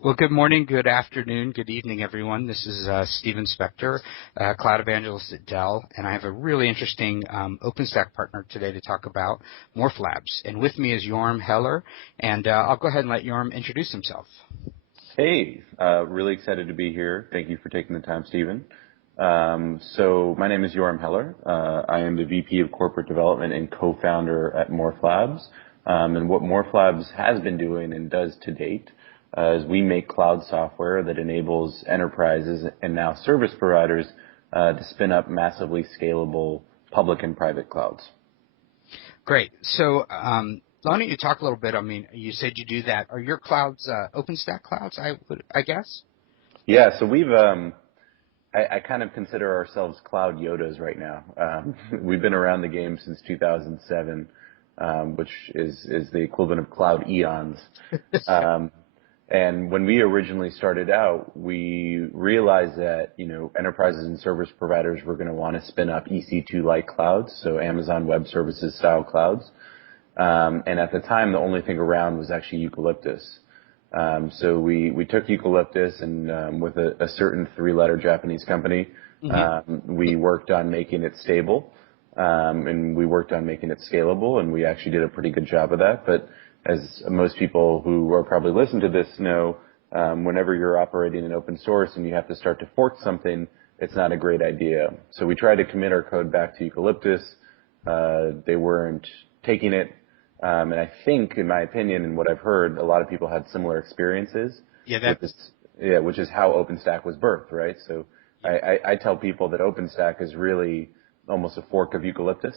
Well, good morning, good afternoon, good evening, everyone. This is Stephen Spector, Cloud Evangelist at Dell, and I have a really interesting OpenStack partner today to talk about MorphLabs. And with me is Yoram Heller, and I'll go ahead and let Yoram introduce himself. Hey, really excited to be here. Thank you for taking the time, Stephen. So my name is Yoram Heller. I am the VP of Corporate Development and co-founder at MorphLabs. And what MorphLabs has been doing and does to date is we make cloud software that enables enterprises and now service providers to spin up massively scalable public and private clouds. Great. So why don't you talk a little bit? I mean, you said you do that. Are your clouds OpenStack clouds, I guess? Yeah, so I kind of consider ourselves cloud Yodas right now. We've been around the game since 2007, which is the equivalent of cloud eons. And when we originally started out, we realized that, enterprises and service providers were going to want to spin up EC2-like clouds, so Amazon Web Services style clouds. And at the time, the only thing around was actually Eucalyptus. So we took Eucalyptus and with a certain three-letter Japanese company, we worked on making it stable, and we worked on making it scalable, and we actually did a pretty good job of that. But as most people who are probably listening to this know, whenever you're operating in open source and you have to start to fork something, it's not a great idea. So we tried to commit our code back to Eucalyptus. They weren't taking it. And I think, in my opinion, and what I've heard, a lot of people had similar experiences. Which is how OpenStack was birthed, right? So I tell people that OpenStack is really almost a fork of Eucalyptus.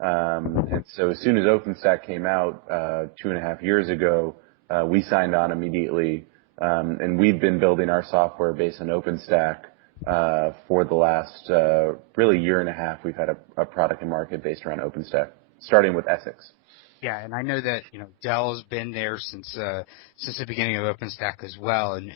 And so as soon as OpenStack came out 2.5 years ago, we signed on immediately, and we've been building our software based on OpenStack for the last really year and a half. We've had a product in market based around OpenStack, starting with Essex. Yeah, and I know that Dell has been there since the beginning of OpenStack as well, and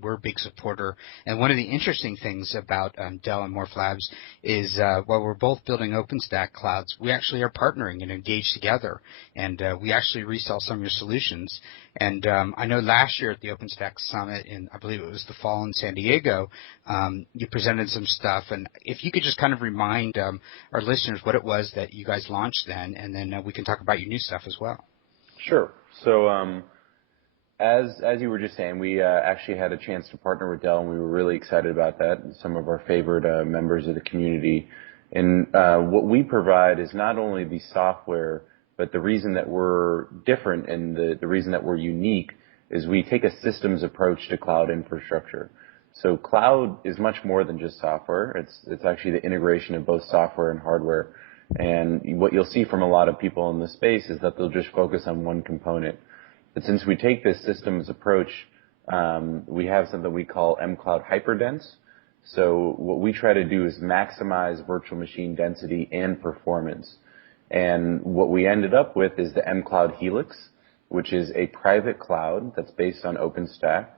we're a big supporter. And one of the interesting things about Dell and MorphLabs is while we're both building OpenStack clouds, we actually are partnering and engaged together, and we actually resell some of your solutions. And I know last year at the OpenStack Summit, I believe it was the fall in San Diego, you presented some stuff. And if you could just kind of remind our listeners what it was that you guys launched then, and then we can talk about your new stuff as well. Sure. So as you were just saying, we actually had a chance to partner with Dell, and we were really excited about that. Some of our favorite members of the community. And what we provide is not only the software, but the reason that we're different and the reason that we're unique is we take a systems approach to cloud infrastructure. So cloud is much more than just software. It's actually the integration of both software and hardware. And what you'll see from a lot of people in this space is that they'll just focus on one component. But since we take this systems approach, we have something we call mCloud Hyperdense. So what we try to do is maximize virtual machine density and performance. And what we ended up with is the mCloud Helix, which is a private cloud that's based on OpenStack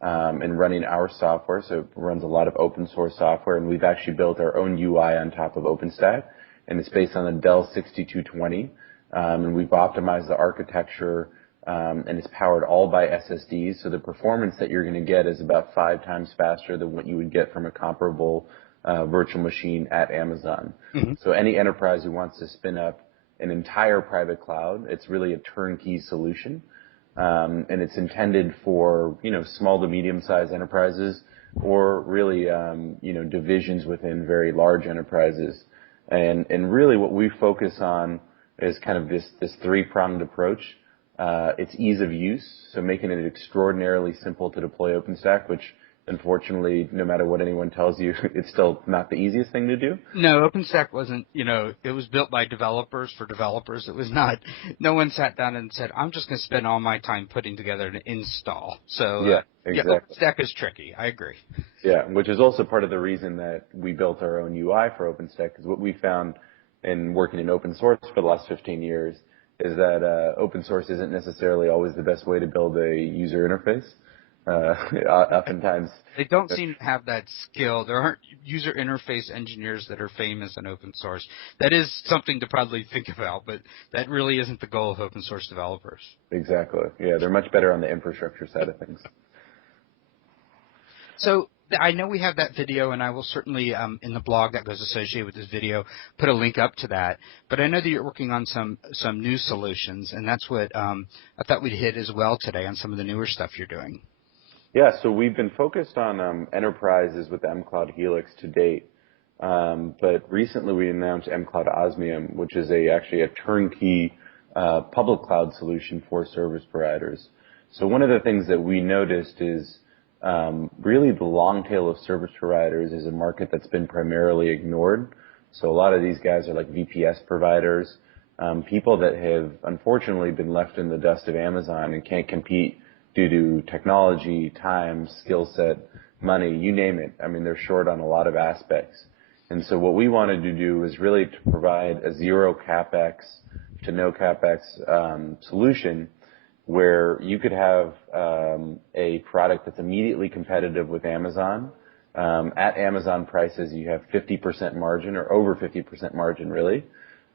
and running our software. So it runs a lot of open source software, and we've actually built our own UI on top of OpenStack. And it's based on the Dell 6220, and we've optimized the architecture, and it's powered all by SSDs, so the performance that you're going to get is about 5 times faster than what you would get from a comparable virtual machine at Amazon. So any enterprise who wants to spin up an entire private cloud, it's really a turnkey solution, and it's intended for small to medium-sized enterprises or really divisions within very large enterprises. And really what we focus on is kind of this three-pronged approach. It's ease of use, so making it extraordinarily simple to deploy OpenStack, which unfortunately, no matter what anyone tells you, it's still not the easiest thing to do. No, OpenStack wasn't, it was built by developers for developers. It was not, no one sat down and said, I'm just going to spend all my time putting together an install. So, yeah, exactly. OpenStack is tricky. I agree. Yeah, which is also part of the reason that we built our own UI for OpenStack, because what we found in working in open source for the last 15 years is that open source isn't necessarily always the best way to build a user interface. Oftentimes they don't seem to have that skill. There aren't user interface engineers that are famous in open source. That is something to probably think about, but that really isn't the goal of open source developers. Exactly. Yeah, they're much better on the infrastructure side of things. So I know we have that video, and I will certainly, in the blog that goes associated with this video, put a link up to that. But I know that you're working on some new solutions, and that's what I thought we'd hit as well today on some of the newer stuff you're doing. Yeah, so we've been focused on enterprises with mCloud Helix to date. But recently we announced mCloud Osmium, which is actually a turnkey public cloud solution for service providers. So one of the things that we noticed is really the long tail of service providers is a market that's been primarily ignored. So a lot of these guys are like VPS providers, people that have unfortunately been left in the dust of Amazon and can't compete due to technology, time, skill set, money, you name it. I mean, they're short on a lot of aspects. And so what we wanted to do is really to provide a zero CapEx to no CapEx solution where you could have a product that's immediately competitive with Amazon. At Amazon prices, you have 50% margin or over 50% margin, really.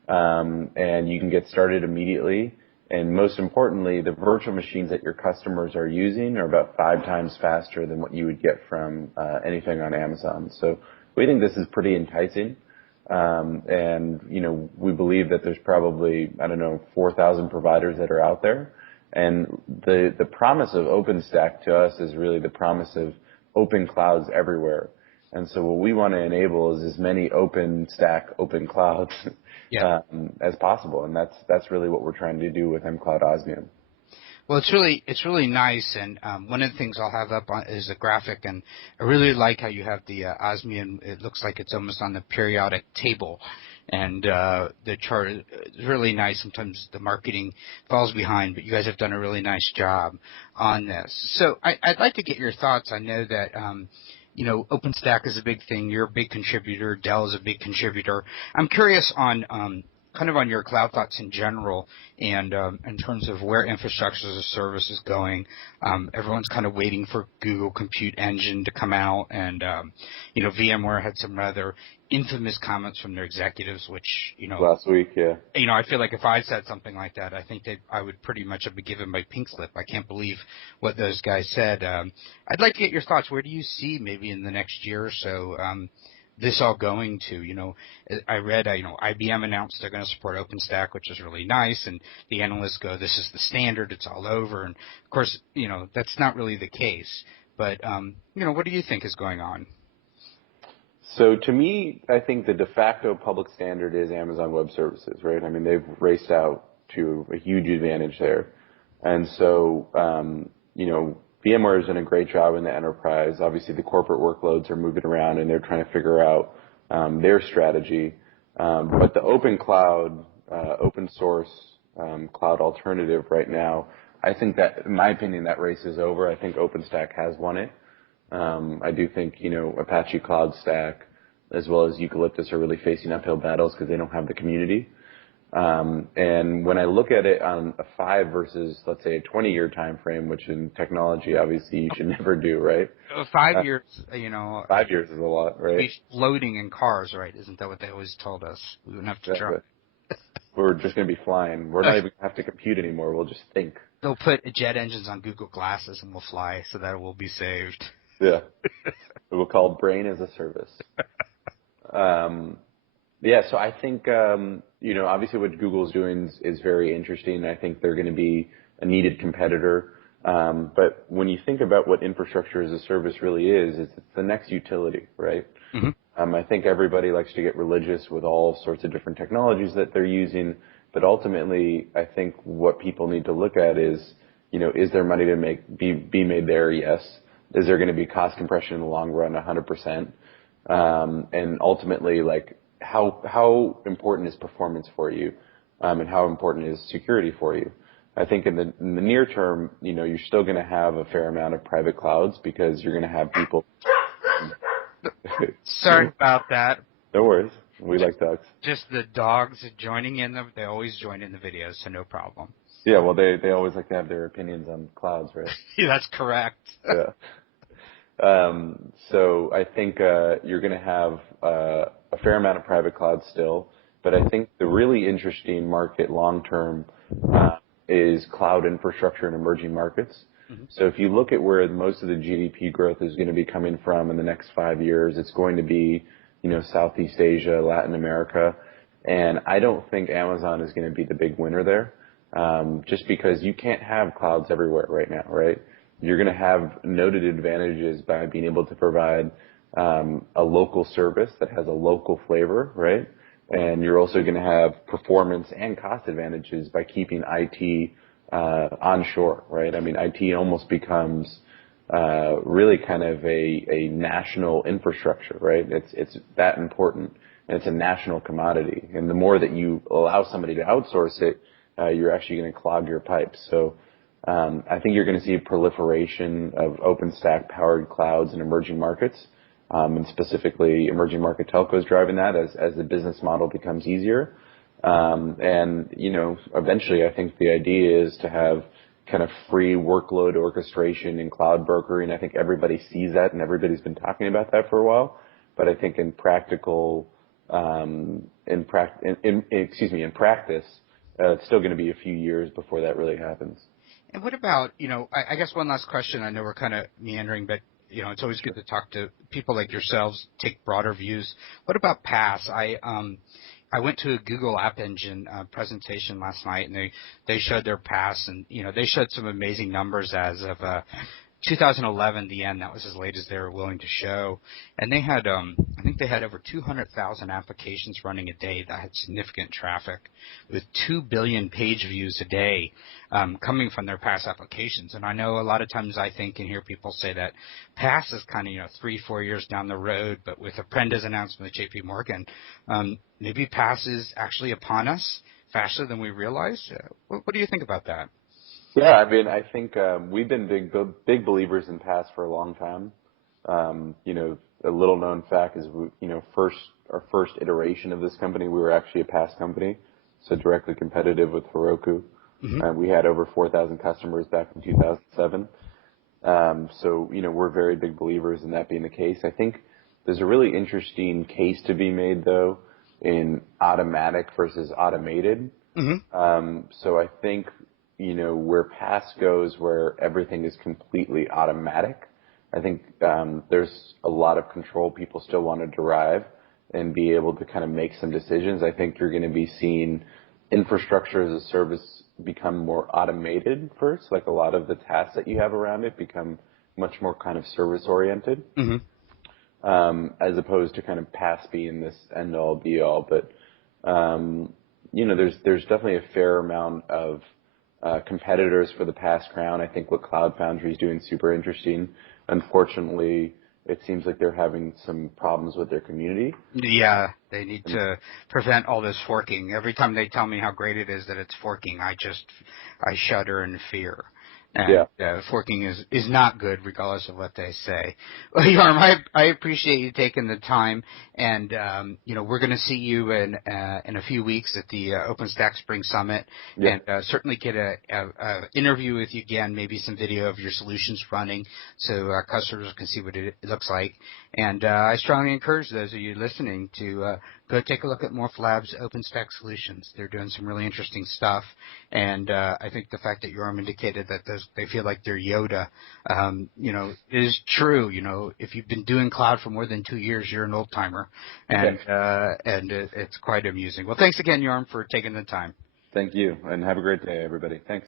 And you can get started immediately. And most importantly, the virtual machines that your customers are using are about 5 times faster than what you would get from anything on Amazon. So we think this is pretty enticing. And, you know, we believe that there's probably, 4,000 providers that are out there. And the promise of OpenStack to us is really the promise of open clouds everywhere. And so what we want to enable is as many OpenStack, open clouds as possible. And that's really what we're trying to do with mCloud Osmium. Well, it's really nice, and one of the things I'll have up is a graphic, and I really like how you have the Osmium. It looks like it's almost on the periodic table, and the chart is really nice. Sometimes the marketing falls behind, but you guys have done a really nice job on this. So I'd like to get your thoughts. I know that you know, OpenStack is a big thing. You're a big contributor. Dell is a big contributor. I'm curious on kind of on your cloud thoughts in general, and in terms of where infrastructure as a service is going. Everyone's kind of waiting for Google Compute Engine to come out, and you know, VMware had some rather infamous comments from their executives, which, you know, last week, you know, I feel like if I said something like that, I think that I would pretty much have been given my pink slip. I can't believe what those guys said. I'd like to get your thoughts. Where do you see maybe in the next year or so this all going to? You know, I read, you know, IBM announced they're going to support OpenStack, which is really nice, and the analysts go, this is the standard, it's all over, and of course, you know, that's not really the case. But, you know, what do you think is going on? So to me, I think the de facto public standard is Amazon Web Services, right? I mean, they've raced out to a huge advantage there. And so, you know, VMware has done a great job in the enterprise. Obviously, the corporate workloads are moving around, and they're trying to figure out their strategy. But the open cloud, open source cloud alternative right now, I think that, in my opinion, that race is over. I think OpenStack has won it. I do think, you know, Apache Cloud Stack as well as Eucalyptus are really facing uphill battles because they don't have the community. And when I look at it on a 5 versus, let's say, a 20-year time frame, which in technology, obviously, you should never do, right? 5 years, you know. 5 years is a lot, right? Be floating in cars, right? Isn't that what they always told us? We wouldn't have to drive. We're just going to be flying. We're not even going to have to compute anymore. We'll just think. They'll put jet engines on Google Glasses and we'll fly, so that will be saved. Yeah. We'll call brain as a service. Yeah, so I think, you know, obviously what Google's doing is very interesting. I think they're going to be a needed competitor. But when you think about what infrastructure as a service really is, it's the next utility, right? Mm-hmm. I think everybody likes to get religious with all sorts of different technologies that they're using. But ultimately, I think what people need to look at is, you know, is there money to be made there? Yes. Is there going to be cost compression in the long run? 100%. And ultimately, like, how important is performance for you, and how important is security for you? I think in the near term, you know, you're still going to have a fair amount of private clouds because you're going to have people. Sorry about that. No worries. We like dogs. Just the dogs joining in them. They always join in the videos, so no problem. Yeah, well, they always like to have their opinions on clouds, right? Yeah, that's correct. Yeah. So I think you're going to have a fair amount of private cloud still, but I think the really interesting market long term is cloud infrastructure in emerging markets. Mm-hmm. So if you look at where most of the GDP growth is going to be coming from in the next 5 years, it's going to be, Southeast Asia, Latin America. And I don't think Amazon is going to be the big winner there, just because you can't have clouds everywhere right now, right? You're going to have noted advantages by being able to provide a local service that has a local flavor, right? And you're also going to have performance and cost advantages by keeping IT onshore, right? I mean, IT almost becomes really kind of a national infrastructure, right? It's that important, and it's a national commodity. And the more that you allow somebody to outsource it, you're actually going to clog your pipes. So I think you're going to see a proliferation of OpenStack powered clouds in emerging markets, and specifically emerging market telcos driving that as the business model becomes easier. And, eventually I think the idea is to have kind of free workload orchestration and cloud brokering. I think everybody sees that, and everybody's been talking about that for a while. But I think in practice, it's still going to be a few years before that really happens. And what about, I guess one last question. I know we're kind of meandering, but, it's always good to talk to people like yourselves, take broader views. What about PaaS? I went to a Google App Engine presentation last night, and they showed their PaaS, and, they showed some amazing numbers as of 2011, the end. That was as late as they were willing to show. And they had, I think they had over 200,000 applications running a day that had significant traffic, with 2 billion page views a day coming from their PaaS applications. And I know a lot of times I think and hear people say that PaaS is kind of, 3-4 years down the road, but with Apprenda's announcement at JP Morgan, maybe PaaS is actually upon us faster than we realize. What do you think about that? Yeah, I mean, I think we've been big believers in PaaS for a long time. A little known fact is, our first iteration of this company, we were actually a PaaS company, so directly competitive with Heroku. Mm-hmm. We had over 4,000 customers back in 2007. So, we're very big believers in that being the case. I think there's a really interesting case to be made, though, in automatic versus automated. Mm-hmm. So I think, where PaaS goes, where everything is completely automatic, I think there's a lot of control people still want to derive and be able to kind of make some decisions. I think you're going to be seeing infrastructure as a service become more automated first, like a lot of the tasks that you have around it become much more kind of service oriented, as opposed to kind of PaaS being this end all be all. But there's definitely a fair amount of competitors for the PaaS crown. I think what Cloud Foundry is doing is super interesting. Unfortunately, it seems like they're having some problems with their community. Yeah, they need to prevent all this forking. Every time they tell me how great it is that it's forking, I shudder in fear. And forking is not good, regardless of what they say. Well, Yoram, I appreciate you taking the time, and we're going to see you in a few weeks at the OpenStack Spring Summit, and certainly get a interview with you again, maybe some video of your solutions running, so our customers can see what it looks like. And I strongly encourage those of you listening to go take a look at MorphLabs OpenStack solutions. They're doing some really interesting stuff, and I think the fact that Yoram indicated that they feel like they're Yoda, is true. If you've been doing cloud for more than 2 years, you're an old timer, and it's quite amusing. Well, thanks again, Yoram, for taking the time. Thank you, and have a great day, everybody. Thanks.